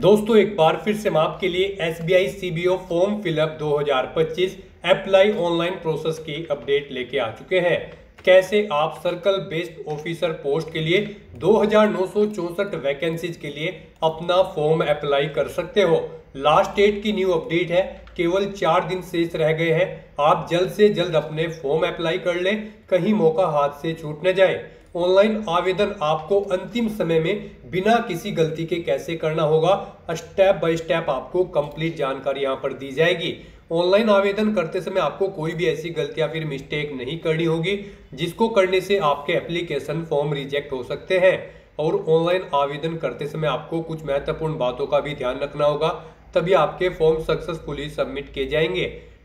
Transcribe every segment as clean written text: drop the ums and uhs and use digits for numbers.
दोस्तों एक बार फिर से हम आपके लिए SBI CBO form fill up 2025 apply online process की अपडेट लेके आ चुके हैं। कैसे आप सर्कल बेस्ड ऑफिसर पोस्ट के लिए 2964 वैकेंसीज के लिए अपना फॉर्म अप्लाई कर सकते हो। लास्ट डेट की न्यू अपडेट है, केवल 4 दिन शेष रह गए हैं। आप जल्द से जल्द अपने फॉर्म अप्लाई कर लें, कहीं मौका हाथ से छूट न जाए। ऑनलाइन आवेदन आपको अंतिम समय में बिना किसी गलती के कैसे करना होगा, स्टेप बाय स्टेप आपको कंप्लीट जानकारी यहां पर दी जाएगी। ऑनलाइन आवेदन करते समय आपको कोई भी ऐसी गलती या फिर मिस्टेक नहीं करनी होगी जिसको करने से आपके एप्लीकेशन फॉर्म रिजेक्ट हो सकते हैं। और ऑनलाइन आवेदन करते समय आपको कुछ महत्वपूर्ण बातों का भी ध्यान रखना होगा, तभी आपके फॉर्म सक्सेसफुली सबमिट किए जाएंगे।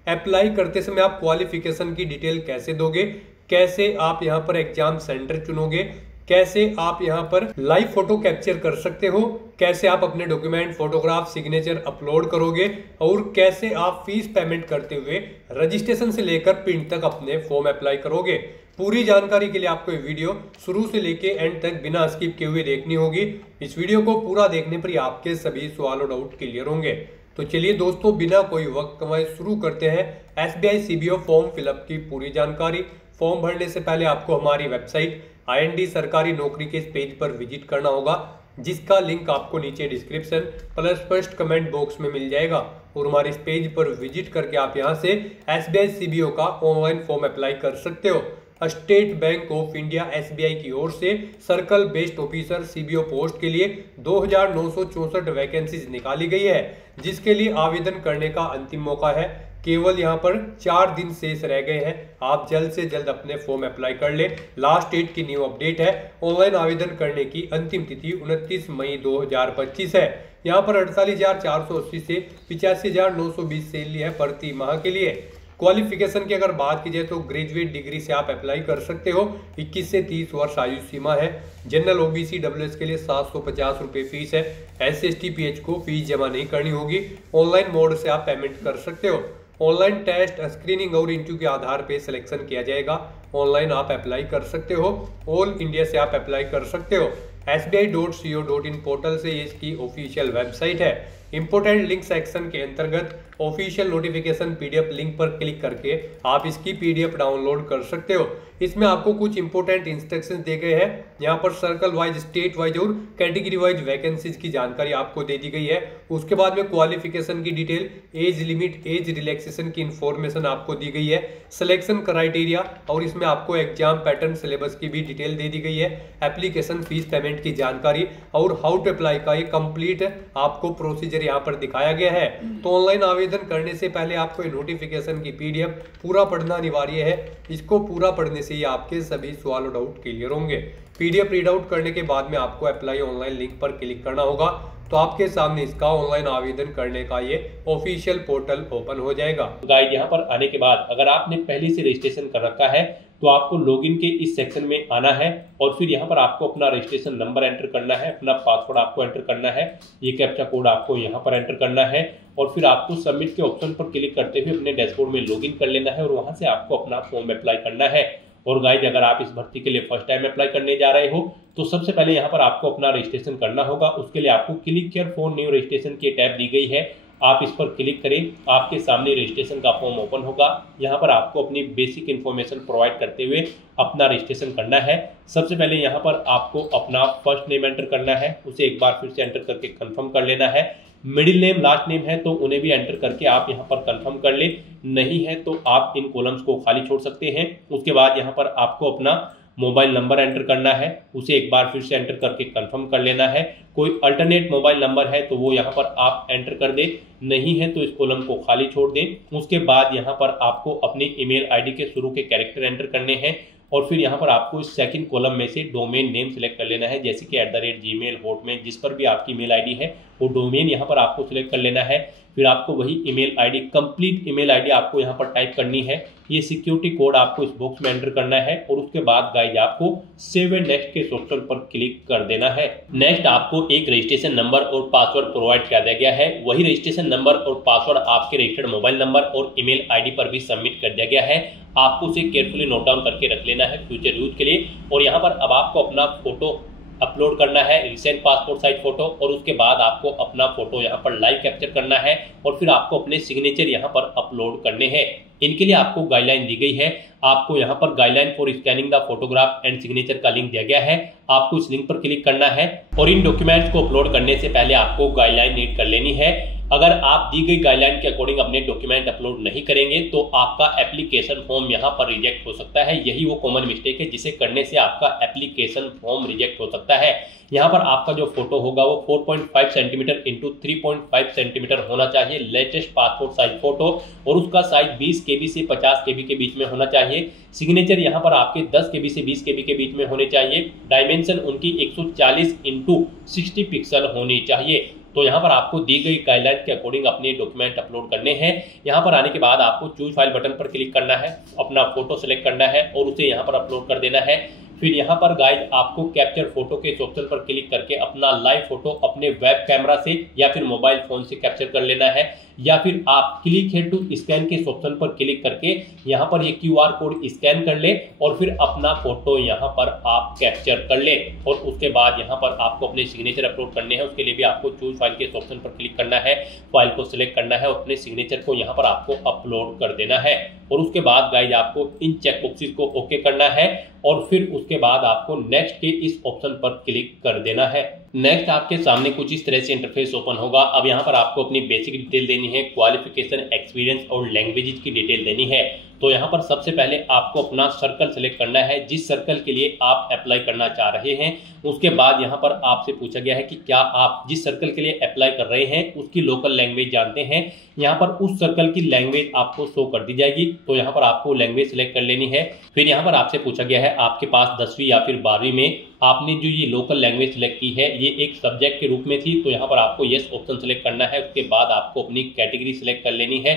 अप्लाई करते समय आप क्वालिफिकेशन की डिटेल कैसे दोगे, कैसे आप यहां पर एग्जाम सेंटर चुनोगे, कैसे आप यहां पर लाइव फोटो कैप्चर कर सकते हो, कैसे आप अपने डॉक्यूमेंट फोटोग्राफ सिग्नेचर अपलोड करोगे और कैसे आप फीस पेमेंट करते हुए रजिस्ट्रेशन से लेकर प्रिंट तक अपने फॉर्म अप्लाई करोगे। पूरी जानकारी के लिए आपको ये वीडियो शुरू से लेके एंड तक बिना स्किप किए हुए देखनी होगी। इस वीडियो को पूरा देखने पर ही आपके सभी सवाल और डाउट क्लियर होंगे। तो चलिए दोस्तों, बिना कोई वक्त गंवाए शुरू करते हैं SBI CBO फॉर्म फिलअप की पूरी जानकारी। फॉर्म भरने से पहले आपको हमारी वेबसाइट IND सरकारी नौकरी के इस पेज पर विजिट करना होगा, जिसका लिंक आपको नीचे description plus first comment box में मिल जाएगा। और हमारे इस पेज पर विजिट करके आप यहां से SBI CBO का ऑनलाइन फॉर्म अप्लाई कर सकते हो। State bank of India SBI की ओर से circle based officer CBO post के लिए 2964 वैकेंसीज निकाली गई है, जिसके लिए आवेदन करने का अंतिम मौका है। केवल यहां पर 4 दिन शेष रह गए हैं। आप जल्द से जल्द अपने फॉर्म अप्लाई कर ले। लास्ट डेट की न्यू अपडेट है, ऑनलाइन आवेदन करने की अंतिम तिथि 29 मई 2025 है। यहां पर 48,480 से 85,920 सैलरी है प्रति माह के लिए। क्वालिफिकेशन की अगर बात की जाए तो ग्रेजुएट डिग्री से आप अप्लाई कर सकते हो। 21 से 30 वर्ष आयु सीमा है। जनरल OBC WS के लिए 750 रुपये फीस है। SC/ST PH को फीस जमा नहीं करनी होगी। ऑनलाइन मोड से आप पेमेंट कर सकते हो। ऑनलाइन टेस्ट, स्क्रीनिंग और इंटरव्यू के आधार पे सिलेक्शन किया जाएगा। ऑनलाइन आप अप्लाई कर सकते हो। ऑल इंडिया से आप अप्लाई कर सकते हो। SBI.co.in पोर्टल से ये इसकी ऑफिशियल वेबसाइट है। इंपोर्टेंट लिंक सेक्शन के अंतर्गत ऑफिशियल नोटिफिकेशन PDF लिंक पर क्लिक करके आप इसकी PDF डाउनलोड कर सकते हो। इसमें आपको कुछ इंपोर्टेंट इंस्ट्रक्शंस दिए गए हैं। यहाँ पर सर्कल वाइज, स्टेट वाइज और कैटेगरी वाइज वैकेंसीज की जानकारी आपको दे दी गई है। उसके बाद में क्वालिफिकेशन की detail, age limit, age relaxation की इंफॉर्मेशन आपको दी गई है, सिलेक्शन क्राइटेरिया और इसमें आपको एग्जाम पैटर्न सिलेबस की भी डिटेल दे दी गई है, एप्लीकेशन फीस पेमेंट की जानकारी और हाउ टू अप्लाई का ये कंप्लीट आपको प्रोसीजर यहाँ पर दिखाया गया है। तो ऑनलाइन आवेदन करने से पहले आपको ये नोटिफिकेशन की PDF पूरा पढ़ना अनिवार्य है। इसको पूरा पढ़ने से ही आपके सभी सवाल और डाउट क्लियर होंगे। PDF रीड आउट करने के बाद में आपको अप्लाई ऑनलाइन लिंक पर क्लिक करना होगा, तो आपके सामने इसका ऑनलाइन आवेदन करने का ये ऑफिशियल पोर्टल ओपन हो जाएगा। गाइड यहाँ पर आने के बाद अगर आपने पहले से रजिस्ट्रेशन कर रखा है तो आपको लॉगिन के इस सेक्शन में आना है और फिर यहाँ पर आपको अपना रजिस्ट्रेशन नंबर एंटर करना है, अपना पासवर्ड आपको एंटर करना है, ये कैप्चा कोड आपको यहाँ पर एंटर करना है और फिर आपको सबमिट के ऑप्शन पर क्लिक करते हुए अपने डैशबोर्ड में लॉगिन कर लेना है और वहां से आपको अपना फॉर्म अप्लाई करना है। और गाइज अगर आप इस भर्ती के लिए फर्स्ट टाइम अप्लाई करने जा रहे हो तो सबसे पहले यहाँ पर आपको अपना रजिस्ट्रेशन करना होगा। उसके लिए आपको click here for new registration की टैब दी गई है, आप इस पर क्लिक करें। आपके सामने रजिस्ट्रेशन का फॉर्म ओपन होगा। यहाँ पर आपको अपनी बेसिक इन्फॉर्मेशन प्रोवाइड करते हुए अपना रजिस्ट्रेशन करना है। सबसे पहले यहाँ पर आपको अपना फर्स्ट नेम एंटर करना है, उसे एक बार फिर से एंटर करके कंफर्म कर लेना है। मिडिल नेम, लास्ट नेम है तो उन्हें भी एंटर करके आप यहाँ पर कंफर्म कर ले, नहीं है तो आप इन कॉलम्स को खाली छोड़ सकते हैं। उसके बाद यहाँ पर आपको अपना मोबाइल नंबर एंटर करना है, उसे एक बार फिर से एंटर करके कंफर्म कर लेना है। कोई अल्टरनेट मोबाइल नंबर है तो वो यहाँ पर आप एंटर कर दें, नहीं है तो इस कॉलम को खाली छोड़ दें। उसके बाद यहाँ पर आपको अपनी ईमेल ID के शुरू के कैरेक्टर एंटर करने हैं और फिर यहाँ पर आपको इस सेकंड कॉलम में से डोमेन नेम सिलेक्ट कर लेना है, जैसे कि @gmail, हॉटमेल, जिस पर भी आपकी ईमेल ID है वो डोमेन यहाँ पर आपको सिलेक्ट कर लेना है। फिर आपको वही email ID, complete email ID आपको यहाँ पर टाइप करनी है। ये सिक्योरिटी कोड आपको इस बॉक्स में एंटर करना है और उसके बाद गाइज आपको सेव एंड नेक्स्ट के ऑप्शन पर क्लिक कर देना है। नेक्स्ट आपको एक रजिस्ट्रेशन नंबर और पासवर्ड प्रोवाइड कर दिया गया है। वही रजिस्ट्रेशन नंबर और पासवर्ड आपके रजिस्टर्ड मोबाइल नंबर और ईमेल ID पर भी सबमिट कर दिया गया है। आपको उसे केयरफुली नोट डाउन करके रख लेना है फ्यूचर यूज के लिए। और यहाँ पर अब आपको अपना फोटो अपलोड करना है रिसेंट पासपोर्ट साइज फोटो, और उसके बाद आपको अपना फोटो यहाँ पर लाइव कैप्चर करना है और फिर आपको अपने सिग्नेचर यहाँ पर अपलोड करने हैं। इनके लिए आपको गाइडलाइन दी गई है। आपको यहाँ पर guideline for scanning the photograph and signature का लिंक दिया गया है। आपको इस लिंक पर क्लिक करना है और इन डॉक्यूमेंट्स को अपलोड करने से पहले आपको गाइडलाइन रीड कर लेनी है। अगर आप दी गई गाइडलाइन के अकॉर्डिंग अपने डॉक्यूमेंट अपलोड नहीं करेंगे तो आपका एप्लीकेशन फॉर्म यहाँ पर रिजेक्ट हो सकता है। यही वो कॉमन मिस्टेक है जिसे करने से आपका एप्लीकेशन फॉर्म रिजेक्ट हो सकता है। यहाँ पर आपका जो फोटो होगा वो 4.5 सेंटीमीटर इंटू 3.5 सेंटीमीटर होना चाहिए, लेटेस्ट पासपोर्ट साइज फोटो, और उसका साइज 20 KB से 50 KB के बीच में होना चाहिए। सिग्नेचर यहाँ पर आपके 10 KB से 20 KB के बीच में होने चाहिए। डायमेंशन उनकी 140 इंटू 60 पिक्सल होनी चाहिए। तो यहाँ पर आपको दी गई गाइडलाइन के अकॉर्डिंग अपने डॉक्यूमेंट अपलोड करने हैं। यहाँ पर आने के बाद आपको चूज फाइल बटन पर क्लिक करना है, अपना फोटो सेलेक्ट करना है और उसे यहाँ पर अपलोड कर देना है। फिर यहाँ पर गाइस आपको कैप्चर फोटो के इस ऑप्शन पर क्लिक करके अपना लाइव फोटो अपने वेब कैमरा से या फिर मोबाइल फोन से कैप्चर कर लेना है, या फिर आप क्लिक हियर टू स्कैन के इस ऑप्शन पर क्लिक करके यहाँ पर ये QR कोड स्कैन कर ले और फिर अपना फोटो यहाँ पर आप कैप्चर कर ले। और उसके बाद यहाँ पर आपको अपने सिग्नेचर अपलोड करने हैं। उसके लिए भी आपको चूज फाइल के इस ऑप्शन पर क्लिक करना है, फाइल को सिलेक्ट करना है और अपने सिग्नेचर को यहाँ पर आपको अपलोड कर देना है। और उसके बाद गाइस आपको इन चेक बॉक्सेस को ओके करना है और फिर उसके बाद आपको नेक्स्ट के इस ऑप्शन पर क्लिक कर देना है। नेक्स्ट आपके सामने कुछ इस तरह से इंटरफेस ओपन होगा। अब यहाँ पर आपको अपनी बेसिक डिटेल देनी है, क्वालिफिकेशन, एक्सपीरियंस और लैंग्वेजेस की डिटेल देनी है। तो यहाँ पर सबसे पहले आपको अपना सर्कल सेलेक्ट करना है, जिस सर्कल के लिए आप अप्लाई करना चाह रहे हैं। उसके बाद यहाँ पर आपसे पूछा गया है कि क्या आप जिस सर्कल के लिए अप्लाई कर रहे हैं उसकी लोकल लैंग्वेज जानते हैं। यहाँ पर उस सर्कल की लैंग्वेज आपको शो कर दी जाएगी, तो यहाँ पर आपको लैंग्वेज सेलेक्ट कर लेनी है। फिर यहाँ पर आपसे पूछा गया है आपके पास 10वीं या फिर 12वीं में आपने जो ये लोकल लैंग्वेज सेलेक्ट की है ये एक सब्जेक्ट के रूप में थी, तो यहाँ पर आपको यस ऑप्शन सेलेक्ट करना है। उसके बाद आपको अपनी कैटेगरी सेलेक्ट कर लेनी है।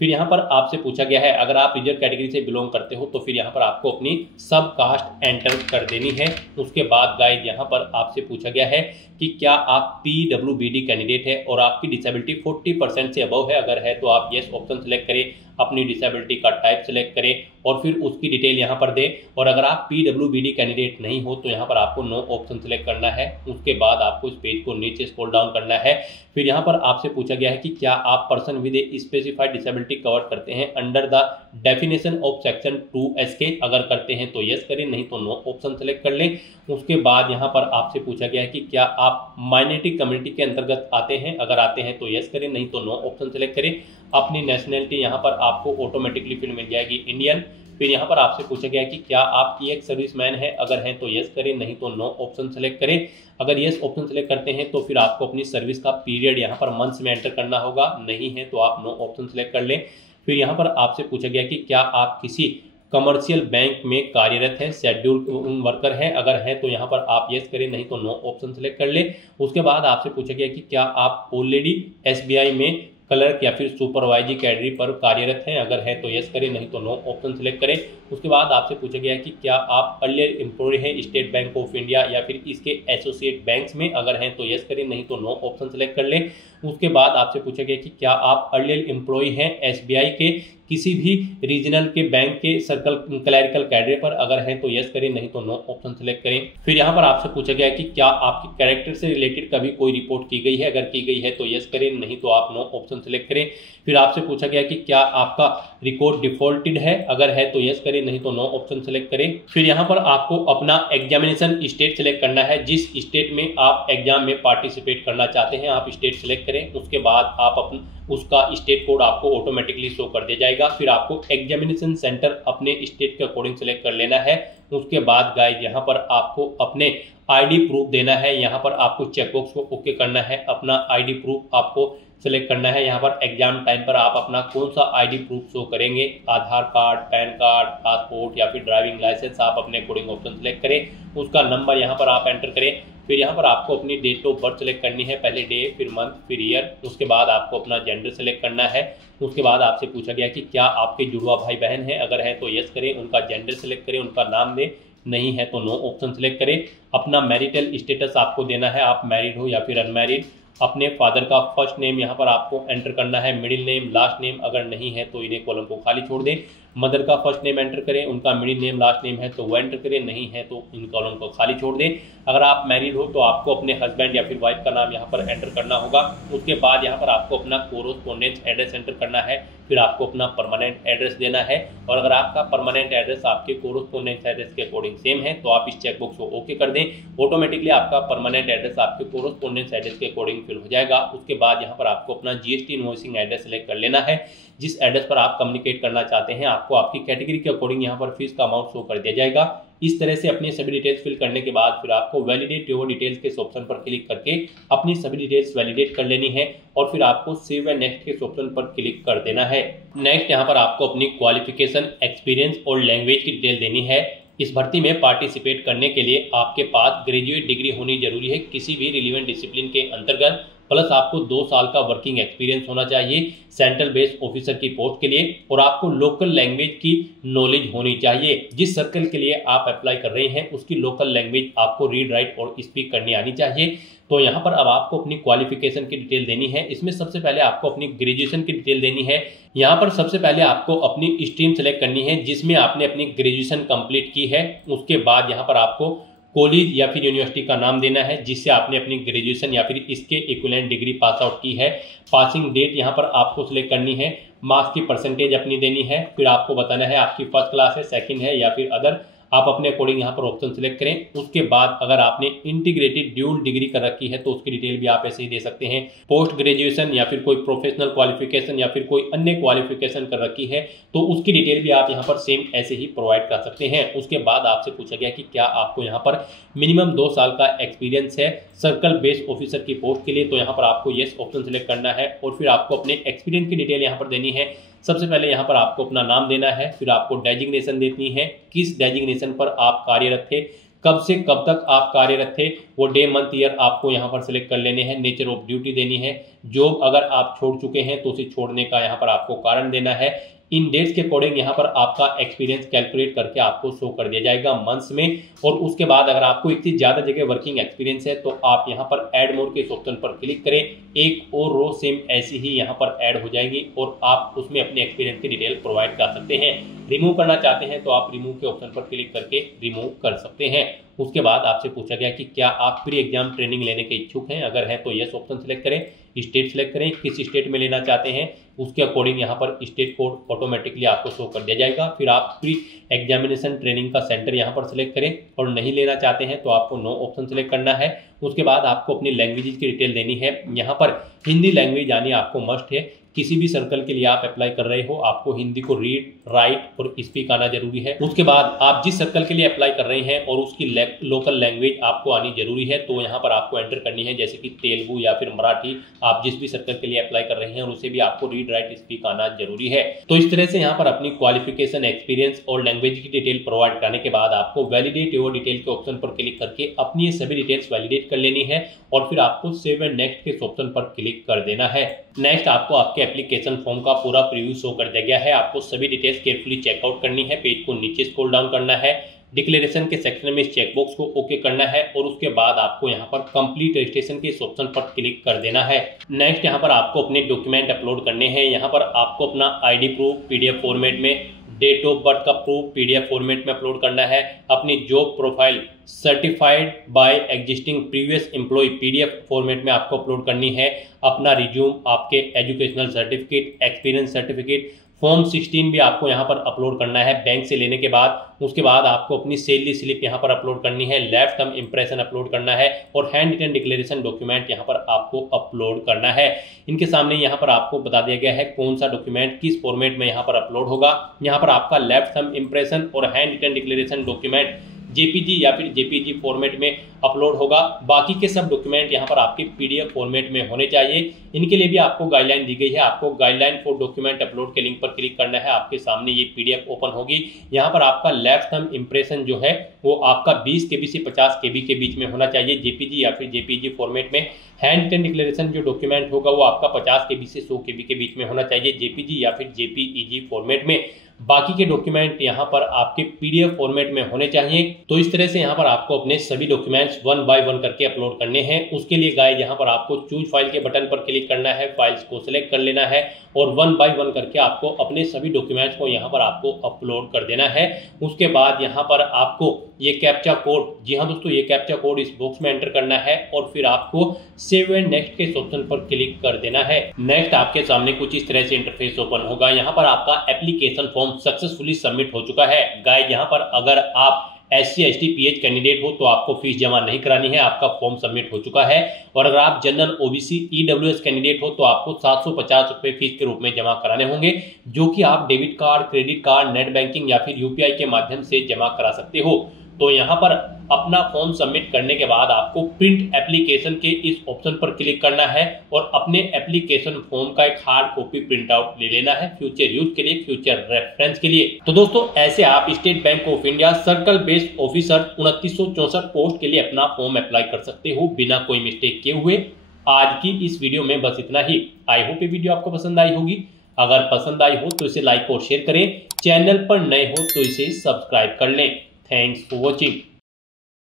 फिर यहाँ पर आपसे पूछा गया है अगर आप रिजर्व कैटेगरी से बिलोंग करते हो तो फिर यहाँ पर आपको अपनी सब कास्ट एंटर कर देनी है। उसके बाद गाइस यहाँ पर आपसे पूछा गया है कि क्या आप PWBD कैंडिडेट है और आपकी डिसेबिलिटी 40% से अबव है। अगर है तो आप यस ऑप्शन सेलेक्ट करें, अपनी डिसेबिलिटी का टाइप सेलेक्ट करें और फिर उसकी डिटेल यहाँ पर दें। और अगर आप PWBD कैंडिडेट नहीं हो तो यहाँ पर आपको नो ऑप्शन सेलेक्ट करना है। उसके बाद आपको इस पेज को नीचे स्क्रॉल डाउन करना है। फिर यहाँ पर आपसे पूछा गया है कि क्या आप person with a specified disability cover करते हैं under the definition of section 2SK। अगर करते हैं तो यस करें, नहीं तो नो ऑप्शन सेलेक्ट कर लें। उसके बाद यहाँ पर आपसे पूछा गया है कि क्या आप माइनॉरिटी कम्युनिटी के अंतर्गत आते हैं। अगर आते हैं तो यस करें, नहीं तो नो ऑप्शन सेलेक्ट करें। अपनी नेशनलिटी यहाँ पर आपको ऑटोमेटिकली फिर मिल जाएगी इंडियन। फिर यहाँ पर आपसे पूछा गया कि क्या आप एक सर्विसमैन हैं। अगर हैं तो यस करें, नहीं तो नो ऑप्शन सेलेक्ट करें। अगर यस ऑप्शन सेलेक्ट करते हैं तो फिर आपको अपनी सर्विस का पीरियड यहाँ पर मंथ्स में एंटर करना होगा, नहीं है तो आप नो ऑप्शन सेलेक्ट कर लें। फिर यहाँ पर आपसे पूछा गया कि क्या आप किसी कमर्शियल बैंक में कार्यरत है, शेड्यूल वर्कर है। अगर है तो यहाँ पर आप यस करें, नहीं तो नो ऑप्शन सेलेक्ट कर ले। उसके बाद आपसे पूछा गया कि क्या आप ऑलरेडी SBI में क्लर्क या फिर सुपरवाइजरी कैडरी पर कार्यरत हैं। अगर है तो यस करें, नहीं तो नो ऑप्शन सेलेक्ट करें। उसके बाद आपसे पूछा गया है कि क्या आप अर्लियर एम्प्लॉय हैं स्टेट बैंक ऑफ इंडिया या फिर इसके एसोसिएट बैंक्स में। अगर हैं तो यस करें, नहीं तो नो ऑप्शन सेलेक्ट कर लें। उसके बाद आपसे पूछा गया कि क्या आप अर्लियर एम्प्लॉय हैं SBI के किसी भी रीजनल के बैंक के सर्कल क्लैरिकल कैडरे पर। अगर हैं तो यस करें, नहीं तो नो ऑप्शन सेलेक्ट करें। फिर यहाँ पर आपसे पूछा गया कि क्या आपके कैरेक्टर से रिलेटेड कभी कोई रिपोर्ट की गई है। अगर की गई है तो यस करें, नहीं तो आप नो ऑप्शन सेलेक्ट करें। फिर आपसे पूछा गया कि क्या आपका रिकॉर्ड डिफॉल्टेड है। अगर है तो यस करें, नहीं तो नो ऑप्शन सेलेक्ट करें। फिर यहाँ पर आपको अपना एग्जामिनेशन स्टेट सेलेक्ट करना है, जिस स्टेट में आप एग्जाम में पार्टिसिपेट करना चाहते हैं आप स्टेट सेलेक्ट करें। उसके बाद आप उसका स्टेट कोड आपको ऑटोमेटिकली शो कर दिया जाएगा। फिर आपको एग्जामिनेशन सेंटर अपने स्टेट के अकॉर्डिंग सेलेक्ट कर लेना है। उसके बाद गाइस यहाँ पर आपको अपने ID प्रूफ देना है। यहाँ पर आपको चेकबॉक्स को ओके करना है, अपना ID प्रूफ आपको सेलेक्ट करना है। यहाँ पर एग्जाम टाइम पर आप अपना कौन सा ID प्रूफ शो करेंगे, आधार कार्ड, पैन कार्ड, पासपोर्ट या फिर ड्राइविंग लाइसेंस, आप अपने अकॉर्डिंग ऑप्शन सेलेक्ट करें। उसका नंबर यहाँ पर आप एंटर करें। फिर यहाँ पर आपको अपनी डेट ऑफ बर्थ सेलेक्ट करनी है, पहले डे फिर मंथ फिर ईयर। उसके बाद आपको अपना जेंडर सेलेक्ट करना है। उसके बाद आपसे पूछा गया कि क्या आपके जुड़वा भाई बहन हैं। अगर है तो यस करें, उनका जेंडर सेलेक्ट करें, उनका नाम दें, नहीं है तो नो ऑप्शन सेलेक्ट करें। अपना मैरिटल स्टेटस आपको देना है, आप मैरिड हो या फिर अनमैरिड। अपने फादर का फर्स्ट नेम यहाँ पर आपको एंटर करना है, मिडिल नेम, लास्ट नेम। अगर नहीं है तो इन्हें कॉलम को खाली छोड़ दें। मदर का फर्स्ट नेम एंटर करें, उनका मिडिल नेम लास्ट नेम है तो वो एंटर करें, नहीं है तो इन कॉलम को खाली छोड़ दें। अगर आप मैरिड हो तो आपको अपने हस्बैंड या फिर वाइफ का नाम यहाँ पर एंटर करना होगा। उसके बाद यहाँ पर आपको अपना कोरोस्पोंडेंस एड्रेस एंटर करना है, फिर आपको अपना परमानेंट एड्रेस देना है। और अगर आपका परमानेंट एड्रेस आपके कोरोस्पोंडेंस एड्रेस के अकॉर्डिंग सेम है तो आप इस चेकबॉक्स को ओके कर दें। ऑटोमेटिकली आपका परमानेंट एड्रेस आपके कोरोस्पोंडेंस एड्रेस के अकॉर्डिंग फिल हो जाएगा। उसके बाद यहाँ पर आपको अपना जीएसटी इनवॉइसिंग एड्रेस सेलेक्ट कर लेना है। जिस एड्रेस पर आप कम्युनिकेट करना चाहते हैं आपको आपकी कैटेगरी के अकॉर्डिंग यहाँ पर फीस का अमाउंट शो कर दिया जाएगा। इस तरह से अपनी सभी डिटेल्स फिल करने के बाद फिर आपको वैलिडेट योर डिटेल्स के ऑप्शन पर क्लिक करके अपनी सभी डिटेल्स वैलिडेट कर लेनी है और फिर आपको सेव एंड नेक्स्ट के ऑप्शन पर क्लिक कर देना है। नेक्स्ट यहाँ पर आपको अपनी क्वालिफिकेशन, एक्सपीरियंस और लैंग्वेज की डिटेल देनी है। इस भर्ती में पार्टिसिपेट करने के लिए आपके पास ग्रेजुएट डिग्री होनी जरूरी है किसी भी रिलेवेंट डिसिप्लिन के अंतर्गत, प्लस आपको 2 साल का वर्किंग एक्सपीरियंस होना चाहिए सेंट्रल बेस्ड ऑफिसर की पोस्ट के लिए, और आपको लोकल लैंग्वेज की नॉलेज होनी चाहिए। जिस सर्कल के लिए आप अप्लाई कर रहे हैं उसकी लोकल लैंग्वेज आपको रीड, राइट और स्पीक करनी आनी चाहिए। तो यहाँ पर अब आपको अपनी क्वालिफिकेशन की डिटेल देनी है। इसमें सबसे पहले आपको अपनी ग्रेजुएशन की डिटेल देनी है। यहाँ पर सबसे पहले आपको अपनी स्ट्रीम सेलेक्ट करनी है जिसमें आपने अपनी ग्रेजुएशन कंप्लीट की है। उसके बाद यहाँ पर आपको कॉलेज या फिर यूनिवर्सिटी का नाम देना है जिससे आपने अपनी ग्रेजुएशन या फिर इसके इक्विवेलेंट डिग्री पास आउट की है। पासिंग डेट यहाँ पर आपको सिलेक्ट करनी है। मार्क्स की परसेंटेज अपनी देनी है। फिर आपको बताना है आपकी फर्स्ट क्लास है, सेकंड है या फिर अदर, आप अपने अकॉर्डिंग यहाँ पर ऑप्शन सिलेक्ट करें। उसके बाद अगर आपने इंटीग्रेटेड ड्यूल डिग्री कर रखी है तो उसकी डिटेल भी आप ऐसे ही दे सकते हैं। पोस्ट ग्रेजुएशन या फिर कोई प्रोफेशनल क्वालिफिकेशन या फिर कोई अन्य क्वालिफिकेशन कर रखी है तो उसकी डिटेल भी आप यहाँ पर सेम ऐसे ही प्रोवाइड कर सकते हैं। उसके बाद आपसे पूछा गया कि क्या आपको यहाँ पर मिनिमम 2 साल का एक्सपीरियंस है सर्कल बेस्ड ऑफिसर की पोस्ट के लिए, तो यहाँ पर आपको येस ऑप्शन सिलेक्ट करना है और फिर आपको अपने एक्सपीरियंस की डिटेल यहाँ पर देनी है। सबसे पहले यहाँ पर आपको अपना नाम देना है, फिर आपको डेजिग्नेशन देनी है, किस डेजिग्नेशन पर आप कार्यरत थे, कब से कब तक आप कार्यरत थे, वो डे मंथ ईयर आपको यहाँ पर सिलेक्ट कर लेने हैं। नेचर ऑफ ड्यूटी देनी है, जॉब अगर आप छोड़ चुके हैं तो उसे छोड़ने का यहाँ पर आपको कारण देना है। इन डेट्स के अकॉर्डिंग यहाँ पर आपका एक्सपीरियंस कैलकुलेट करके आपको शो कर दिया जाएगा मंथ्स में। और उसके बाद अगर आपको इससे ज़्यादा जगह वर्किंग एक्सपीरियंस है तो आप यहाँ पर ऐड मोर के ऑप्शन पर क्लिक करें। एक और रो सेम ऐसी ही यहाँ पर ऐड हो जाएगी और आप उसमें अपने एक्सपीरियंस की डिटेल प्रोवाइड कर सकते हैं। रिमूव करना चाहते हैं तो आप रिमूव के ऑप्शन पर क्लिक करके रिमूव कर सकते हैं। उसके बाद आपसे पूछा गया कि क्या आप प्री एग्जाम ट्रेनिंग लेने के इच्छुक हैं, अगर है तो यस ऑप्शन सिलेक्ट करें। स्टेट सिलेक्ट करें, किस स्टेट में लेना चाहते हैं उसके अकॉर्डिंग यहाँ पर स्टेट कोड ऑटोमेटिकली आपको शो कर दिया जाएगा। फिर आप प्री एग्जामिनेशन ट्रेनिंग का सेंटर यहाँ पर सिलेक्ट करें और नहीं लेना चाहते हैं तो आपको नो ऑप्शन सिलेक्ट करना है। उसके बाद आपको अपनी लैंग्वेजेस की डिटेल देनी है। यहाँ पर हिंदी लैंग्वेज यानी आपको मस्ट है। किसी भी सर्कल के लिए आप अप्लाई कर रहे हो आपको हिंदी को रीड, राइट और स्पीक आना जरूरी है। उसके बाद आप जिस सर्कल के लिए अप्लाई कर रहे हैं और उसकी लोकल लैंग्वेज आपको आनी जरूरी है तो यहाँ पर आपको एंटर करनी है, जैसे कि तेलुगु या फिर मराठी। आप जिस भी सर्कल के लिए अप्लाई कर रहे हैं और उसे भी आपको रीड, राइट, स्पीक आना जरूरी है। तो इस तरह से यहाँ पर अपनी क्वालिफिकेशन, एक्सपीरियंस और लैंग्वेज की डिटेल प्रोवाइड करने के बाद आपको वैलिडेट योर डिटेल के ऑप्शन पर क्लिक करके अपनी ये सभी डिटेल्स वैलिडेट कर लेनी है और फिर आपको सेव एंड नेक्स्ट के ऑप्शन पर क्लिक कर देना है। नेक्स्ट आपको आपके एप्लीकेशन फॉर्म का पूरा प्रीव्यू शो कर दिया गया है। आपको सभी डिटेल्स केयरफुली चेकआउट करनी है। पेज को नीचे स्क्रॉल डाउन करना है, डिक्लेरेशन के सेक्शन में इस चेकबॉक्स को ओके करना है और उसके बाद आपको यहाँ पर कंप्लीट रजिस्ट्रेशन के इस ऑप्शन पर क्लिक कर देना है। नेक्स्ट यहाँ पर आपको अपने डॉक्यूमेंट अपलोड करने हैं। यहाँ पर आपको अपना आईडी प्रूफ पीडीएफ फॉर्मेट में, डेट ऑफ बर्थ का प्रूफ पीडीएफ फॉर्मेट में अपलोड करना है, अपनी job profile certified by existing previous employ PDF format में आपको अपलोड करनी है, अपना रिज्यूम, आपके educational certificate, experience certificate, form 16 भी आपको यहाँ पर अपलोड करना है बैंक से लेने के बाद। उसके बाद आपको अपनी सैलरी स्लिप यहाँ पर अपलोड करनी है, लेफ्ट टर्म इंप्रेशन अपलोड करना है और हैंड रिटन डिक्लेरेशन डॉक्यूमेंट यहाँ पर आपको अपलोड करना है। इनके सामने यहाँ पर आपको बता दिया गया है कौन सा डॉक्यूमेंट किस फॉर्मेट में यहाँ पर अपलोड होगा। यहाँ पर आपका लेफ्ट टर्म इंप्रेशन और hand written declaration document JPG या फिर जेपीजी फॉर्मेट में अपलोड होगा। बाकी के सब डॉक्यूमेंट यहाँ पर आपके पीडीएफ फॉर्मेट में होने चाहिए। इनके लिए भी आपको गाइडलाइन दी गई है। आपको गाइडलाइन फॉर डॉक्यूमेंट अपलोड के लिंक पर क्लिक करना है, आपके सामने ये पीडीएफ ओपन होगी। यहाँ पर आपका लेफ्ट थंब इंप्रेशन जो है वो आपका 20 KB से 50 KB के बीच में होना चाहिए जेपीजी या फिर जेपीजी फॉर्मेट में। हैंड रिटन डिक्लेरेशन जो डॉक्यूमेंट होगा वो आपका 50 KB से 100 KB के बीच में होना चाहिए जेपीजी या फिर जेपीईजी फॉर्मेट में। बाकी के डॉक्यूमेंट यहाँ पर आपके PDF फॉर्मेट में होने चाहिए। तो इस तरह से यहाँ पर आपको अपने सभी डॉक्यूमेंट्स 1 बाय 1 करके अपलोड करने हैं। उसके लिए गाइस यहाँ पर आपको चूज फाइल के बटन पर क्लिक करना है, फाइल्स को सिलेक्ट कर लेना है और 1 बाय 1 करके आपको अपने सभी डॉक्यूमेंट्स को यहाँ पर आपको अपलोड कर देना है। उसके बाद यहाँ पर आपको ये कैप्चा कोड, जी हाँ दोस्तों, ये कैप्चा कोड इस बॉक्स में एंटर करना है और फिर आपको सेव एंड नेक्स्ट के ऑप्शन पर क्लिक कर देना है। नेक्स्ट आपके सामने कुछ इस तरह से इंटरफेस ओपन होगा। यहाँ पर आपका एप्लीकेशन फॉर्म सक्सेसफुली सबमिट हो चुका है। गाइस यहाँ पर अगर आप SC ST PH कैंडिडेट हो तो आपको फीस जमा नहीं करानी है, आपका फॉर्म सबमिट हो चुका है। और अगर आप जनरल OBC EWS कैंडिडेट हो तो आपको 750 रुपए फीस के रूप में जमा कराने होंगे, जो कि आप debit card, credit card, net banking या फिर UPI के माध्यम से जमा करा सकते हो। तो यहाँ पर अपना फॉर्म सबमिट करने के बाद आपको प्रिंट एप्लीकेशन के इस ऑप्शन पर क्लिक करना है और अपने एप्लीकेशन फॉर्म का एक हार्ड कॉपी प्रिंट आउट ले लेना है फ्यूचर यूज के लिए, फ्यूचर रेफरेंस के लिए। तो दोस्तों ऐसे आप state bank of India circle based officer 2964 post के लिए अपना फॉर्म अप्लाई कर सकते हो बिना कोई मिस्टेक किए हुए। आज की इस वीडियो में बस इतना ही। आई होप ये वीडियो आपको पसंद आई होगी। अगर पसंद आई हो तो इसे लाइक और शेयर करें, चैनल पर नए हो तो इसे सब्सक्राइब कर लें। Thanks for watching.